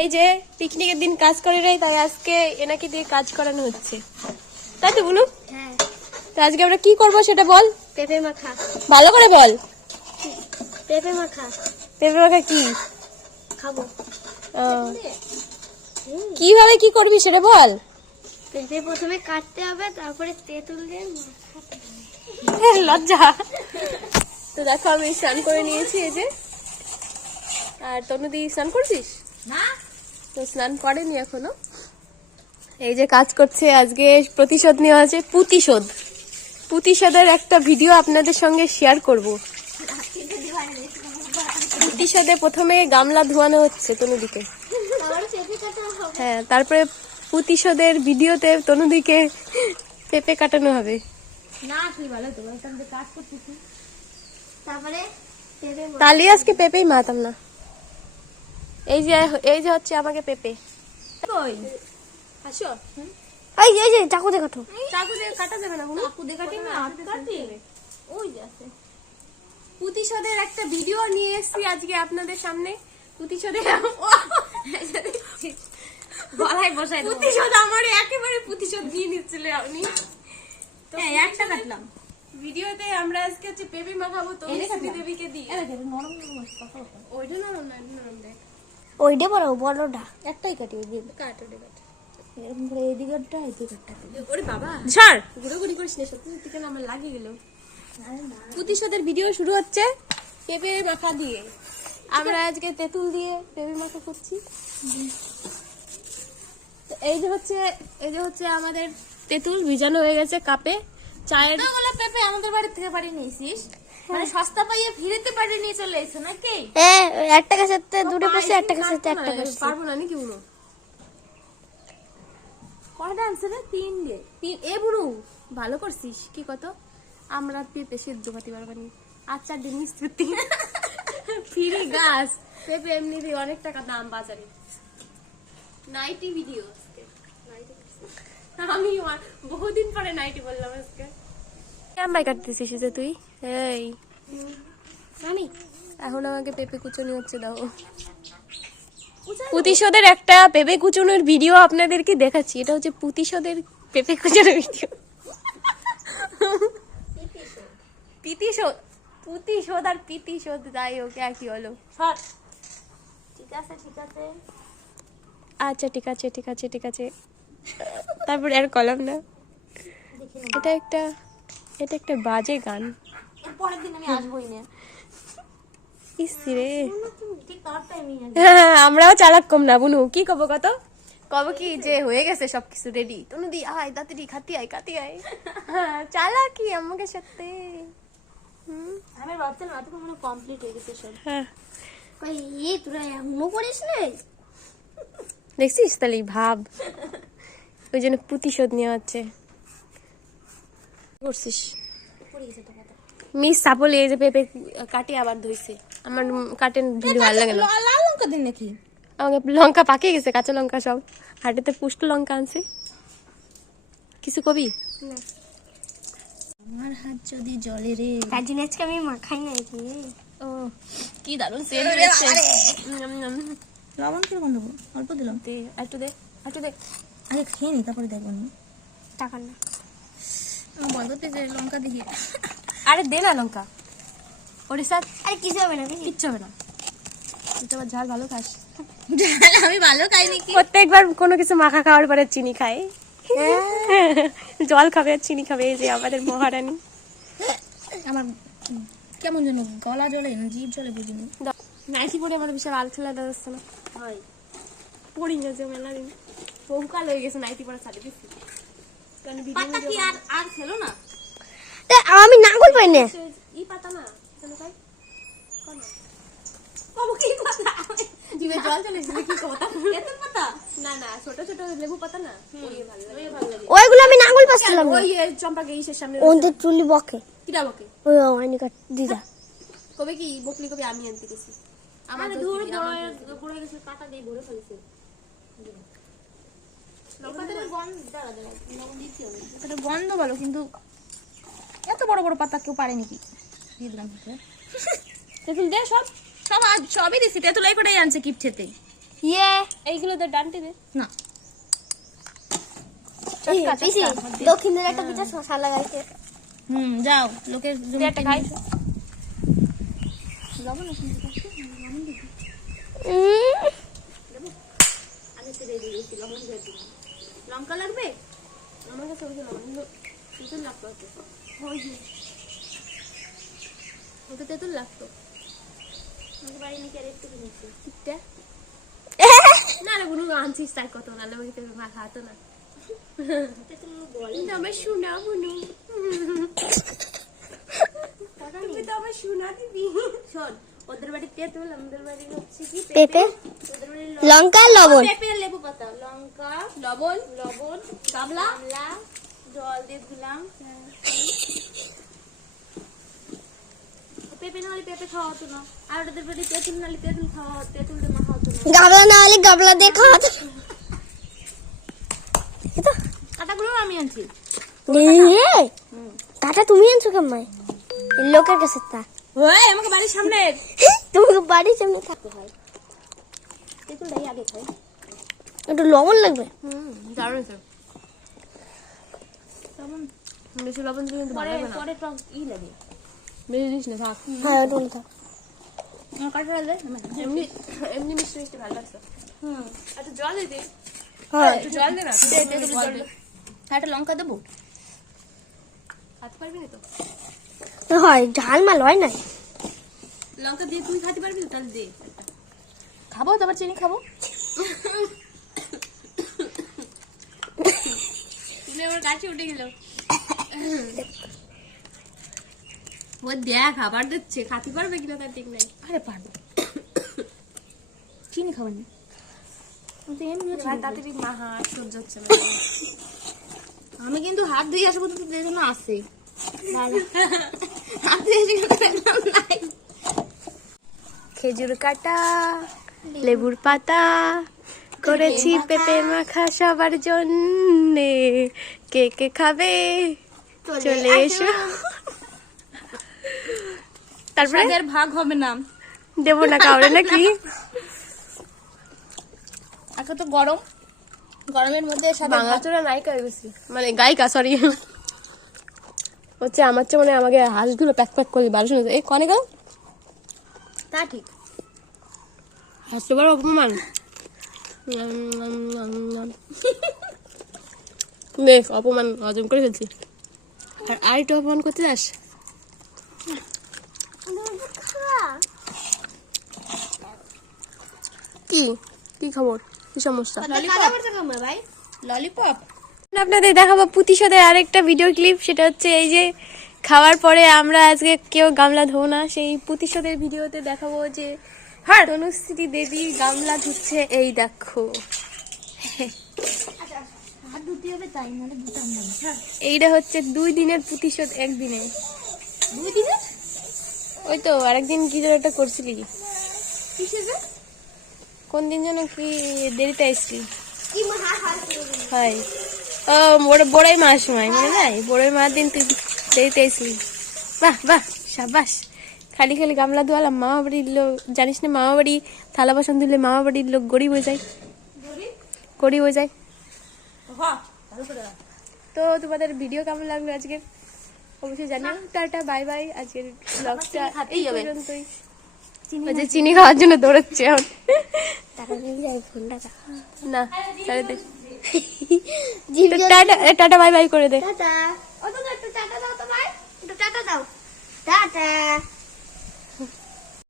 এই যে পিকনিকের দিন কাজ করে নাই তাই আজকে এনাকে দিয়ে কাজ করানো হচ্ছে। তাই তো বলু হ্যাঁ। তো আজকে আমরা কি করব সেটা বল। পেঁপে মাখা। ভালো করে বল। পেঁপে মাখা। পেঁপে মাখা কি? খাব। কীভাবে কি করবি সেটা বল। পেঁপে প্রথমে কাটতে হবে তারপরে তেঁতুল দিয়ে মাখাতে লজ্জা। তো দেখো আমি স্নান করে নিয়েছি এই যে। আর তনুদি স্নান করছিস? না। তো স্নান করেনি এখনও। এই যে কাজ করছে আজকে প্রতিশোধ নেওয়া আছে প্রতিশোধ প্রতিশোধের একটা ভিডিও আপনাদের সঙ্গে শেয়ার করব। প্রতিশোধে প্রথমে গামলা ধোয়ানো হচ্ছে তনুদিকে। হ্যাঁ তারপরে প্রতিশোধের ভিডিওতে তনুদিকে পেঁপে কাটানো হবে। না কি ভালো তো বলতাম যে কাজ করতেছি তারপরে পেঁপে মাখা। তাহলে আজকে পেঁপেই মাতাম না। এই যে এই যে হচ্ছে আমাকে পেঁপে। কই? আসো। এই এই যে চাকু দেখো তো চাকু দিয়ে কাটা যাবে না চাকু দিয়ে কাটি না কাটি। ওই যে আছে। প্রতিশোধের একটা ভিডিও নিয়ে এসেছি আজকে আপনাদের সামনে। প্রতিশোধের গলায় বসাই প্রতিশোধ আমার একেবারে প্রতিশোধ দিয়ে নিচ্ছিল আপনি। তো এই একটা কাটলাম। ভিডিওতে আমরা আজকে হচ্ছে পেঁপে মাখাবো তো দেবীকে দিই নরম নরম পাতলা। ওইটা নরম নরম দেখ। ওইটা বড় বড়টা। একটাই কাটি ওই কাট কাট। এরকম করে এদিকেরটা এদিকেরটা ওরে বাবা। ছাড় গুঁড়ো গুঁড়ি করিস না সত্যি সত্যি কেন আমার লাগিয়ে গেল? প্রতিশোধের ভিডিও শুরু হচ্ছে পেঁপে মাখা দিয়ে। আমরা আজকে তেঁতুল দিয়ে পেঁপে মাখা করছি। তো এই যে হচ্ছে এই যে হচ্ছে আমাদের তেঁতুল ভিজানো হয়ে গেছে কাপে। চায়ের পেঁপে আমাদের বাড়ি থেকে বাড়ি নিয়েছিস। মানে সস্তা পাইয়ে ফিরেতে নিয়ে চলে এসো নাকি হ্যাঁ একটা গাছের দুটো পাশে একটা গাছের একটা পারব গাছ পারব না নাকি বুড়ো? কয়টা আনছে রে? তিনটে। তিন এ বুড়ো ভালো করছিস? কি কত? আমরা পেঁপে সেদ্ধ পারবানি আচ্ছা দিন ফ্রি গাছ পেঁপে এমনি অনেক টাকা দাম বাজারে। নাইটি ভিডিও আমি বহুদিন পরে নাইটি বললাম আজকে। কেমন কাটতেছিস যে তুই? এই। আমি এখন আমাকে পেঁপে কুচনি হচ্ছে দাও। প্রতিশোধের একটা পেঁপে কুচনোর ভিডিও আপনাদেরকে দেখাচ্ছি। এটা হচ্ছে প্রতিশোধের পেঁপে কুচনোর ভিডিও। প্রতিশোধ প্রতিশোধ আর প্রতিশোধ যাই হোক একই হলো। ঠিক আছে ঠিক আছে। আচ্ছা ঠিক আছে ঠিক আছে ঠিক আছে। তারপরে আর কলম না। এটা একটা এটা একটা বাজে গান। পরের দিন আমি আসবোই না। হ্যাঁ আমরাও চালাক কম না বুনু। কি কব কত? কব কি যে হয়ে গেছে সবকিছু রেডি তনু দি আয় দাঁতরি খাতি আয় খাতি আয়। হ্যাঁ চালাকি আমাকে সাথে আমি ভাবছিলাম এত মনে কমপ্লিট হয়ে গেছে সব। হ্যাঁ। কই এ তোরা এখনও করিস না? দেখছিস তাহলে ভাব? ওই জন্য প্রতিশোধ নেওয়া হচ্ছে। করছিস? মিস সাপল এই যে পেঁপে কাটি আবার ধুইছে। আমার কাটেন ভিডিও ভালো লাগে না। লাল লঙ্কা দিন নাকি? আমাকে লঙ্কা পাকিয়ে গেছে কাঁচা লঙ্কা সব। হাটেতে পুষ্ট লঙ্কা আনছে। কিছু কবি? আমার হাত যদি জলে রে। তার জন্য আজকে আমি মাখাই নাই রে ও কি দারুণ সেন্ট হয়েছে। লবণ কীরকম দেবো? অল্প দিলাম। একটু দে একটু দে। আগে খেয়ে নি তারপরে দেখব টাকা না। লঙ্কা দিয়ে আরে দে না লঙ্কা। ওড়িশা আরে কিছু হবে না কিচ্ছু হবে না। তুই তো ঝাল ভালো খাস। আমি ভালো খাইনি কি প্রত্যেকবার কোনো কিছু মাখা খাওয়ার পরে চিনি খায় জল খাবে আর চিনি খাবে এই যে আমাদের মহারানী। আমার কেমন যেন গলা জলে না জিভ জলে বুঝিনি। নাইটি পরে আমার বিশাল আল খেলা যাচ্ছে না। হয়। পড়ি গেছে মেলা দিন। বহুকাল হয়ে গেছে নাইটি পরে ছাড়ে দিচ্ছি পাতা কি আর আর খেলো না? তা আমি নাঙ্গল পাই না। বানাচ্ছে। ই পাতা না কেন ভাই বাবু কি পাতা? জিভে জল চলে এসেছে কি কথা এত পাতা? না না ছোট ছোট লেবু পাতা না। ওই ভালো লাগে। ভালো লাগে। ওইগুলো আমি নাঙ্গল পাচ্ছিলাম ওই চম্পা গেইসের সামনে ওদের চুলি বকে। কিরা বকে? ওই আইনি কাট দিদা। কবে কি বকলি কবে আমি আনতে গেছি? আমার গেছে কাটা দিয়ে ভরে ফেলেছে পাতাটার গন্ধ দাঁড়া দাঁড়া লবণ দিতে হবে এটা গন্ধ ভালো কিন্তু এত বড় বড় পাতা কেউ পারে নাকি? দিয়ে দিলাম দেখুন দে সব। সব আজ সবই দিছি তেঁতুল এই কটাই আনছে কিপঠেতে ইয়ে এইগুলো তো ডান্টি দে। না। দক্ষিণের একটা পিঠা শশা লাগাইছে। হুম যাও লোকের দে একটা খাই। উম, লঙ্কা লাগবে? আমার কাছে ওই তেঁতুল লাগতো হচ্ছে ওই যে। ওটা তেঁতুল লাগতো। আমাকে বাড়ি নিয়ে আর একটু কিনেছি? ঠিকটা না রে কোনো আনছিস তাই কত নাহলে ওই তোর মা খাতো না। কিন্তু আমার শোনা বুনু। তুমি তো আমার শোনা দিবি। শোন ওদের বাড়ি তেঁতুল আমাদের বাড়ি হচ্ছে কি পেঁপে। লঙ্কা লবণ। পেঁপে আর লেবু পাতা লঙ্কা লবণ লবণ গামলা আমলা জল দিয়ে ধুলাম। পেঁপে না হলে পেঁপে খাওয়া হতো না। আর ওদের বাড়ি তেঁতুল না হলে তেঁতুল খাওয়া হতো তেঁতুল দিয়ে মাখা হতো না। গাবলা না হলে গাবলা দিয়ে খাওয়া যায়। কাটাগুলো আমি আনছি। কাটা তুমি আনছো কেমন লোকের কাছে তা। ওই আমাকে বাড়ির সামনে। তোমাকে বাড়ির সামনে থাকতে হয়। তেঁতুলটাই আগে খাই। একটু লবণ লাগবে? হুম দারুণ স্যার তেমন বেশি লবণ দিয়ে কিন্তু ভালো লাগবে না পরে টক ই লাগে। বেশি দিস না থাক। হ্যাঁ ওটা নিতে হবে। আমার কাটা লাগবে এমনি এমনি মিষ্টি মিষ্টি ভালো লাগছে। হুম। একটু জল দিদি হ্যাঁ। একটু জল দে না লঙ্কা দেবো? খাতে পারবি না তো? হয় ঝাল মাল হয় না লঙ্কা দিয়ে তুই খাতে পারবি তো? তাহলে দে খাব তারপর চিনি খাব। আমার কাছে উঠে গেল। ও দেখ খাবার দিচ্ছে। খাতে পারবে কিনা তার ঠিক নাই। আরে পারব। চিনি খাবেন না আমি কিন্তু হাত ধুয়ে আসব তো তোদের জন্য আসে হাত ধুয়ে। খেজুর কাটা লেবুর পাতা করেছি পেঁপে মাখা। সবার জন্য। কে কে খাবে? চলে এসো। তারপরে? ভাগ হবে না। দেবো না কাউরে নাকি? আজকে তো গরম। গরমের মধ্যে সাথে বাংলা চোরা নায়িকা গেছি মানে গায়িকা সরি হচ্ছে আমার চেয়ে মানে আমাকে হাঁসগুলো প্যাক প্যাক করে বারো শুনেছে এই কনে গেল তা ঠিক। হাসতে পারো অপমান। দেখ অপমান হজম করে ফেলছি। আর আর একটু অপমান করতে যাস? কি? কি খবর? কি সমস্যা? ভাই? ললিপপ আপনাদের দেখাবো প্রতিশোধের আরেকটা ভিডিও ক্লিপ সেটা হচ্ছে এই যে খাওয়ার পরে আমরা আজকে কেউ গামলা ধোবো না সেই প্রতিশোধের ভিডিওতে দেখাবো যে হ্যাঁ তনুশ্রী দেবী গামলা ধুচ্ছে এই দেখো। নাহলে ধুতাম না। এইটা হচ্ছে দুই দিনের প্রতিশোধ একদিনে। দুই দিনে ওই তো আরেকদিন কি যেন একটা করছিলি। কোন দিন যেন কি দেরিতে আসলি। হাত হয়। ও বড় বড়াই মার সময় মনে নাই? বড়াই মার দিন তুই দেরিতে আসলি। বাহ বাহ সাবাস। খালি খালি গামলা ধোয়ালাম মামা বাড়ির লোক জানিস না মামা বাড়ি থালা বাসন ধুলে মামা বাড়ির লোক গরিব হয়ে যায়। গরিব হয়ে যায়। তো তোমাদের ভিডিও কেমন লাগল আজকে? অবশ্যই জানিও। টাটা বাই বাই আজকের ব্লগটা এই। পর্যন্তই। যে চিনি খাওয়ার জন্য দৌড়াচ্ছে এখন। না তাহলে দে। টাটা টাটা বাই বাই করে দে। টাটা। দাও টাটা দাও। টাটা।